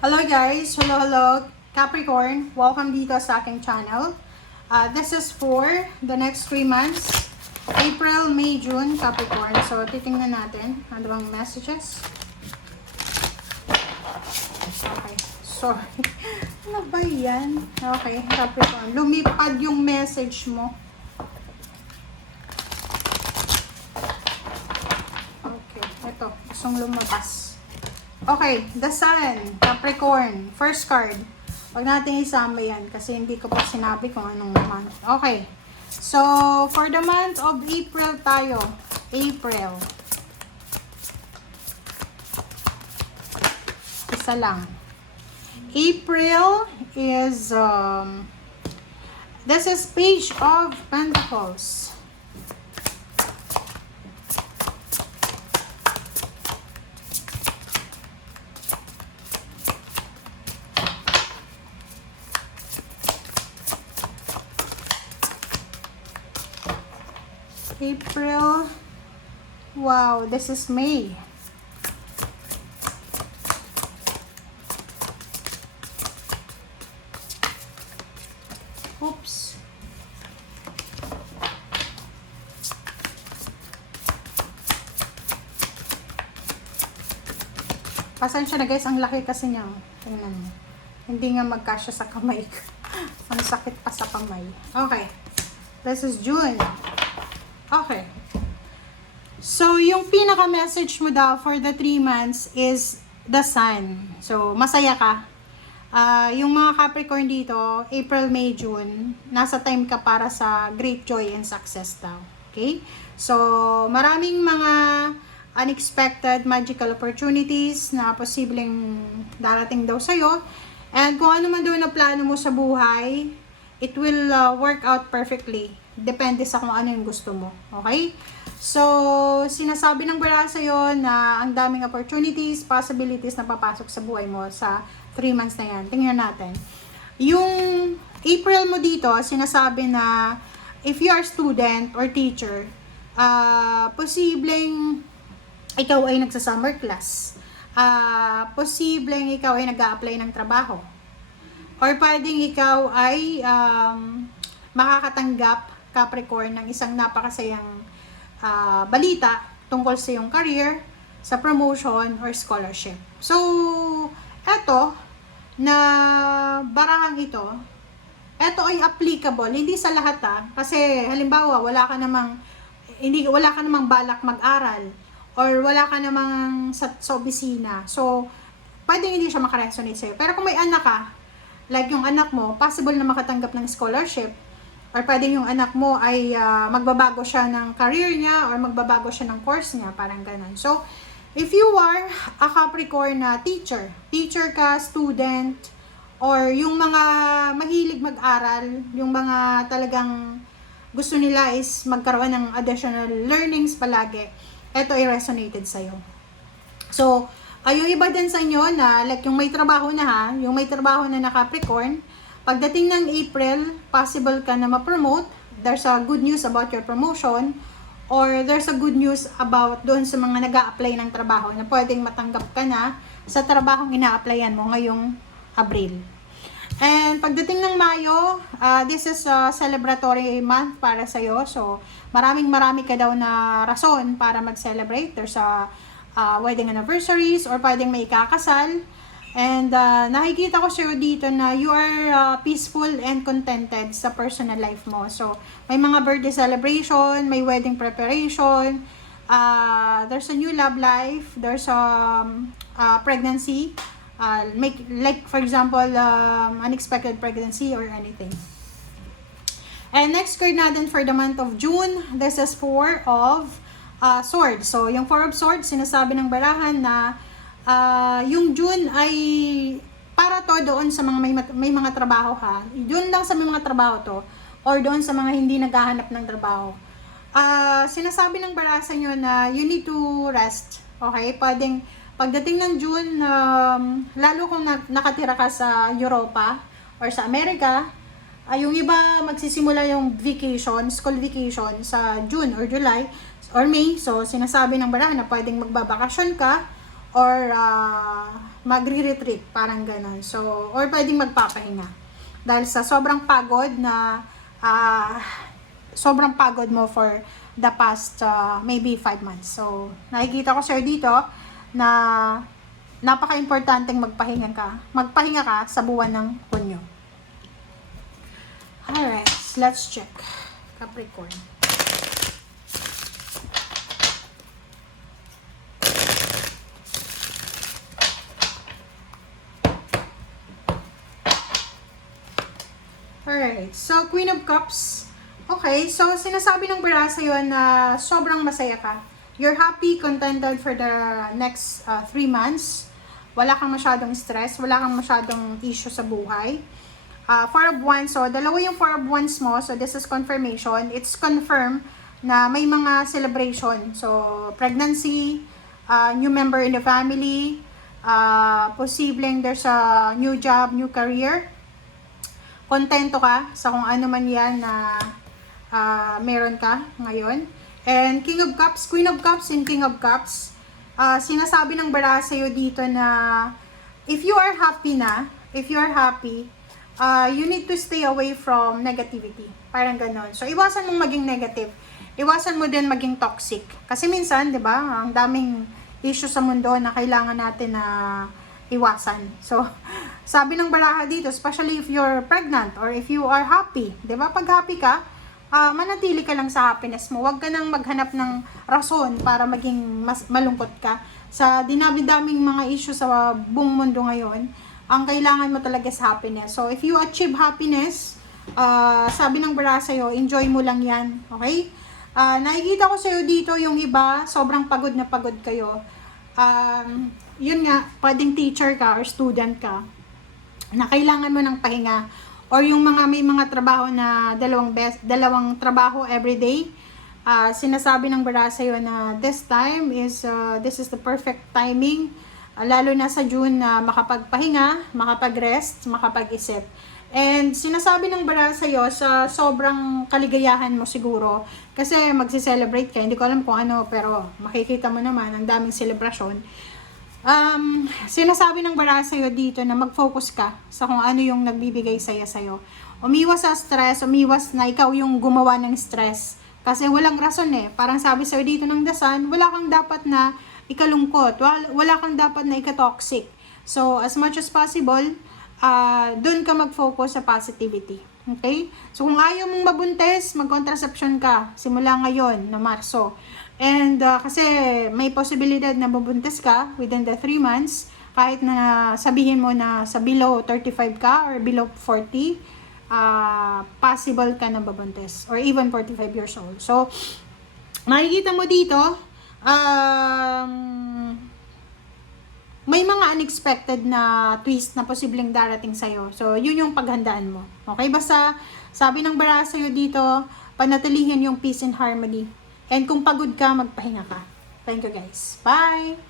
Hello guys! Hello Capricorn! Welcome dito sa aking channel. This is for the next 3 months. April, May, June, Capricorn. So, titingnan natin. Ano bang messages? Okay. Sorry. Ano ba yan? Okay, Capricorn. Lumipad yung message mo. Okay. Ito. Gustong lumabas. Okay, the Sun, Capricorn, first card. Huwag natin isama yan kasi hindi ko pa sinabi kung anong month. Okay, so for the month of April tayo. April. Isa lang. April is, this is Page of Pentacles. April. Wow, this is May. Oops. Pasensya na guys, ang laki kasi niya. Tingnan mo. Hindi nga magkasya sa kamay ko. Ang sakit pa sa kamay. Okay. This is June. Okay. So, yung pinaka-message mo daw for the 3 months is the Sun. So, masaya ka. Yung mga Capricorn dito, April, May, June, nasa time ka para sa great joy and success daw. Okay? So, maraming mga unexpected magical opportunities na posibleng darating daw sa'yo. And kung ano man daw na plano mo sa buhay, it will work out perfectly. Depende sa kung ano yung gusto mo. Okay? So, sinasabi ng bara sa'yo na ang daming opportunities, possibilities na papasok sa buhay mo sa 3 months na yan. Tingnan natin. Yung April mo dito, sinasabi na if you are student or teacher, posibleng ikaw ay nagsa-summer class. Posibleng ikaw ay nag-a-apply ng trabaho. Or pwedeng ikaw ay makakatanggap, Capricorn, ng isang napakasayang balita tungkol sa iyong career, sa promotion, or scholarship. So, eto, na barahang ito, eto ay applicable, hindi sa lahat kasi halimbawa, wala ka namang balak mag-aral, or wala ka namang sa opisina. So, pwedeng hindi siya makaresonate sa'yo. Pero kung may anak ka, like yung anak mo, possible na makatanggap ng scholarship, or pwedeng yung anak mo ay magbabago siya ng career niya or magbabago siya ng course niya, parang ganun. So, if you are a Capricorn na teacher ka, student, or yung mga mahilig mag-aral, yung mga talagang gusto nila is magkaroon ng additional learnings palagi, ito ay resonated sa'yo. So, yung iba din sa inyo na like yung may trabaho na yung may trabaho na Capricorn, pagdating ng April, possible ka na ma-promote. There's a good news about your promotion, or there's a good news about doon sa mga nag-a-apply ng trabaho na pwedeng matanggap ka na sa trabahong ina-applyan mo ngayong Abril. And pagdating ng Mayo, this is a celebratory month para sa'yo. So, marami ka daw na rason para mag-celebrate. There's a wedding anniversaries, or pwedeng may ikakasal. And nakikita ko sa'yo dito na you are peaceful and contented sa personal life mo. So, may mga birthday celebration, may wedding preparation, there's a new love life, there's a pregnancy, like for example, unexpected pregnancy or anything. And next card natin for the month of June, this is 4 of Swords. So, yung 4 of Swords, sinasabi ng barahan na yung June ay para to doon sa mga may mga trabaho ha. Doon lang sa may mga trabaho to, or doon sa mga hindi naghahanap ng trabaho. Sinasabi ng barasa nyo na you need to rest. Okay? Pagdating ng June, lalo kung nakatira ka sa Europa or sa Amerika, yung iba magsisimula yung vacation, school vacation sa June or July or May. So, sinasabi ng barahan na pwedeng magbabakasyon ka or magre-retreat, parang ganon. So, or pwedeng magpapahinga. Dahil sa sobrang pagod na, sobrang pagod mo for the past, maybe 5 months. So, nakikita ko sir dito, na napaka-importanteng magpahinga ka sa buwan ng Hunyo. Alright, let's check. Capricorn. Alright, so Queen of Cups. Okay, so sinasabi ng bara sa'yo na sobrang masaya ka. You're happy, contented for the next 3 months. Wala kang masyadong stress, wala kang masyadong issue sa buhay. Four of Wands, so dalawa yung Four of Wands mo, so this is confirmation. It's confirmed na may mga celebration. So, pregnancy, new member in the family, posibleng there's a new job, new career. Kontento ka sa kung ano man yan na meron ka ngayon. And King of Cups, Queen of Cups and King of Cups, sinasabi ng bara sa'yo dito na if you are happy, you need to stay away from negativity. Parang ganon. So, iwasan mong maging negative. Iwasan mo din maging toxic. Kasi minsan, di ba, ang daming issue sa mundo na kailangan natin na iwasan. So, sabi ng baraha dito, especially if you're pregnant or if you are happy, di ba? Pag happy ka, manatili ka lang sa happiness mo. Huwag ka nang maghanap ng rason para maging mas malungkot ka. Sa dinami-daming mga issue sa buong mundo ngayon, ang kailangan mo talaga sa happiness. So, if you achieve happiness, sabi ng baraha sa'yo, enjoy mo lang yan. Okay? Nakikita ko sa'yo dito yung iba, sobrang pagod na pagod kayo. Yun nga, pwedeng teacher ka or student ka na kailangan mo ng pahinga or yung may mga trabaho na dalawang trabaho everyday. Sinasabi ng bara sa'yo na this is the perfect timing, lalo na sa June na makapagpahinga, makapag-rest, makapag-isip. And sinasabi ng bara sa'yo sa sobrang kaligayahan mo siguro kasi magsi-celebrate ka, hindi ko alam kung ano pero makikita mo naman ang daming selebrasyon. Sinasabi ng bara sa'yo dito na mag-focus ka sa kung ano yung nagbibigay saya sa'yo. Umiwas sa stress, umiwas na ikaw yung gumawa ng stress. Kasi walang rason Parang sabi sa'yo dito ng dasan, wala kang dapat na ikalungkot, wala kang dapat na ikatoxic. So, as much as possible, doon ka mag-focus sa positivity. Okay? So, kung ayaw mong mabuntis, mag-contraception ka simula ngayon na Marso. And kasi may posibilidad na mabuntis ka within the 3 months, kahit na sabihin mo na sa below 35 ka or below 40, possible ka na mabuntis or even 45 years old. So, makikita mo dito, may mga unexpected na twist na posibleng darating sa'yo. So, yun yung paghandaan mo. Okay? Basta, sabi ng bara sa'yo dito, panatilihin yung peace and harmony. And kung pagod ka, magpahinga ka. Thank you guys. Bye!